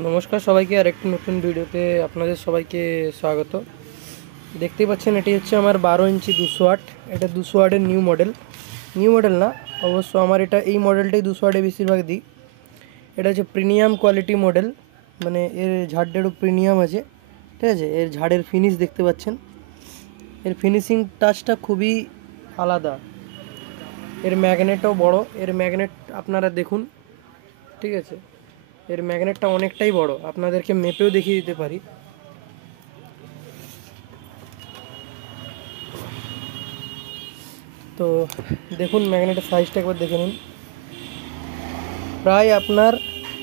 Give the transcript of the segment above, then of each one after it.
নমস্কার সবাইকে আরেকটি নতুন ভিডিওতে আপনাদের সবাইকে স্বাগত। দেখতেই পাচ্ছেন এটি হচ্ছে আমার 12 ইঞ্চি 200 ওয়াট। এটা 200 ওয়াটের নিউ মডেল না, অবশ্য আমার এটা এই মডেলটাই 200 ওয়াটে বেশিরভাগ দিই। এটা হচ্ছে প্রিমিয়াম কোয়ালিটি মডেল, মানে এর ঝাড়টারও প্রিমিয়াম আছে, ঠিক আছে। এর ঝাড়ের ফিনিশ দেখতে পাচ্ছেন, এর ফিনিশিং টাচটা খুবই আলাদা। এর ম্যাগনেটও বড়, এর ম্যাগনেট আপনারা দেখুন, ঠিক আছে। এর ম্যাগনেটটা অনেকটাই বড়, আপনাদেরকে মেপেও দেখিয়ে দিতে পারি। তো দেখুন ম্যাগনেটের সাইজটা একবার দেখে নিন, প্রায় আপনার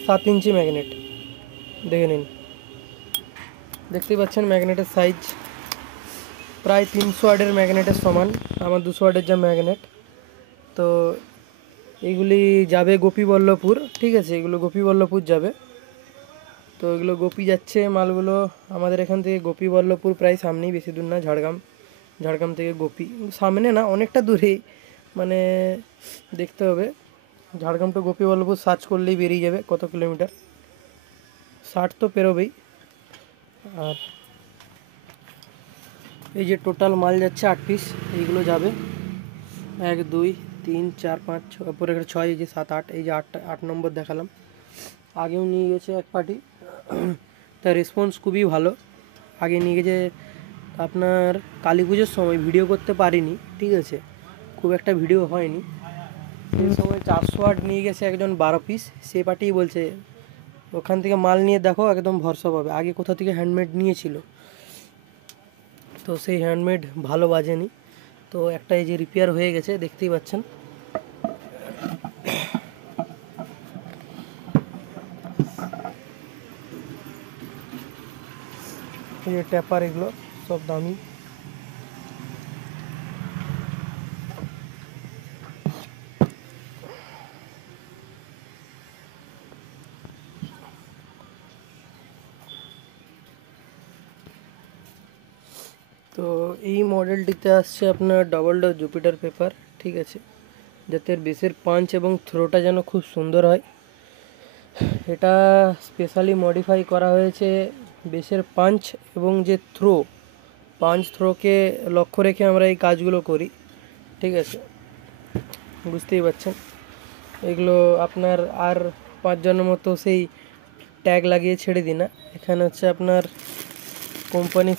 7 ইঞ্চি ম্যাগনেট। দেখে নিন, দেখতেই পাচ্ছেন ম্যাগনেটের সাইজ প্রায় 300 ওয়াটের ম্যাগনেটের সমান আমার 200 ওয়াটের যা ম্যাগনেট। তো এগুলি যাবে গোপীবল্লভপুর, ঠিক আছে। এগুলো গোপীবল্লভপুর যাবে। তো এগুলো গোপী যাচ্ছে মালগুলো আমাদের এখান থেকে গোপীবল্লভপুর প্রায় সামনেই, বেশি দূর না। ঝাড়গ্রাম থেকে গোপী সামনে না, অনেকটা দূরেই, মানে দেখতে হবে। ঝাড়গ্রাম টু গোপীবল্লভপুর সার্চ করলেই বেরিয়ে যাবে কত কিলোমিটার, 60 তো পেরোবেই। আর এই যে টোটাল মাল যাচ্ছে 8 পিস, এইগুলো যাবে 1 2 3 4 5 6, পরে 6, এই যে 7 8, এই যে 8 নম্বর দেখালাম। আগেও নিয়ে গেছে এক পার্টি, তার রেসপন্স খুবই ভালো। আগে নিয়ে গেছে আপনার কালী পুজোর সময়, ভিডিও করতে পারিনি, ঠিক আছে, খুব একটা ভিডিও হয়নি। সেই সময় 400 ওয়াট নিয়ে গেছে একজন 12 পিস। সেই পার্টিই বলছে ওখান থেকে মাল নিয়ে দেখো, একদম ভরসা পাবে। আগে কোথা থেকে হ্যান্ডমেড নিয়েছিল, তো সেই হ্যান্ডমেড ভালো বাজেনি। তো একটা এই যে রিপেয়ার হয়ে গেছে, দেখতেই পাচ্ছেন। এই যে ট্যাপার, এগুলো সব দামি। তো এই মডেলটিতে আসছে আপনার ডবল ডোর জুপিটার পেপার, ঠিক আছে, যাতে বেসের পাঞ্চ এবং থ্রোটা যেন খুব সুন্দর হয়। এটা স্পেশালি মডিফাই করা হয়েছে বেসের পাঞ্চ এবং যে থ্রোকে লক্ষ্য রেখে আমরা এই কাজগুলো করি, ঠিক আছে, বুঝতেই পারছেন। এগুলো আপনার আর 5 জনের মতো সেই ট্যাগ লাগিয়ে ছেড়ে দিই না। এখানে হচ্ছে আপনার কোম্পানি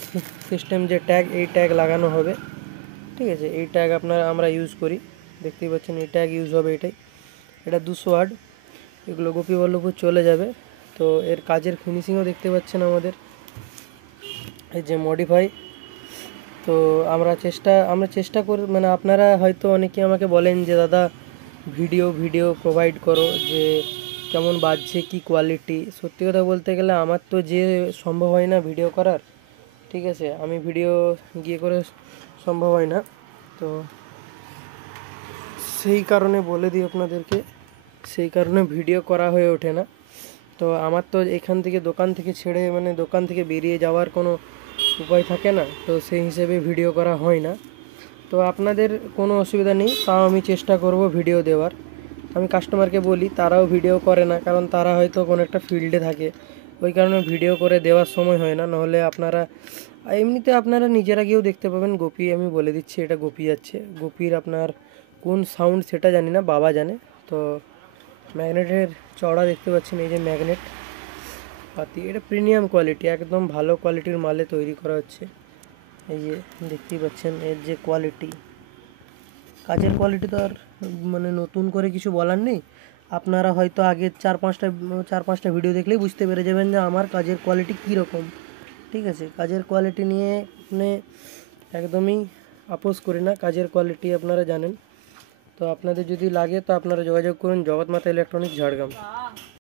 সিস্টেম যে ট্যাগ, এই ট্যাগ লাগানো হবে, ঠিক আছে। এই ট্যাগ আমরা ইউজ করি, দেখতেই পাচ্ছেন। এই ট্যাগ ইউজ হবে এটাই। এটা 200 ওয়াট, এগুলো গোপীবল্লভপুর চলে যাবে। তো এর কাজের ফিনিশিংও দেখতে পাচ্ছেন আমাদের, এই যে মডিফাই। তো আমরা চেষ্টা করি, মানে আপনারা হয়তো অনেকে আমাকে বলেন যে দাদা ভিডিও প্রোভাইড করো, যে কেমন বাজছে, কি কোয়ালিটি। সত্যি কথা বলতে গেলে আমার তো যে সম্ভব হয় না ভিডিও করার, ঠিক আছে, আমি ভিডিও গিয়ে করে সম্ভব হয় না। তো সেই কারণে বলে দিই আপনাদেরকে, সেই কারণে ভিডিও করা হয়ে ওঠে না। তো আমার তো এখান থেকে দোকান থেকে ছেড়ে, মানে দোকান থেকে বেরিয়ে যাওয়ার কোনো উপায় থাকে না, তো সেই হিসেবে ভিডিও করা হয় না। তো আপনাদের কোনো অসুবিধা নেই, তাও আমি চেষ্টা করব ভিডিও দেওয়ার। আমি কাস্টমারকে বলি, তারাও ভিডিও করে না, কারণ তারা হয়তো কোনো একটা ফিল্ডে থাকে, ওই কারণে ভিডিও করে দেওয়ার সময় হয় না। নাহলে এমনিতে আপনারা নিজেরা গিয়েও দেখতে পাবেন। গোপী, আমি বলে দিচ্ছি, এটা গোপী যাচ্ছে। গোপীর আপনার কোন সাউন্ড সেটা জানি না, বাবা জানে। তো ম্যাগনেটের চওড়া দেখতে পাচ্ছেন, এই যে ম্যাগনেট পাতি, এটা প্রিমিয়াম কোয়ালিটি, একদম ভালো কোয়ালিটির মালে তৈরি করা হচ্ছে। এই যে দেখতেই পাচ্ছেন এর যে কোয়ালিটি, কাজের কোয়ালিটি তো আর মানে নতুন করে কিছু বলার নেই। আপনারা হয়তো আগে 4-5টা ভিডিও দেখলেই বুঝতে পেরে যাবেন যে আমার কাজের কোয়ালিটি কীরকম, ঠিক আছে। কাজের কোয়ালিটি নিয়ে মানে একদমই আপোস করি না, কাজের কোয়ালিটি আপনারা জানেন। তো আপনাদের যদি লাগে তো আপনারা যোগাযোগ করুন জগৎমাতা ইলেকট্রনিক্স, ঝাড়গ্রাম।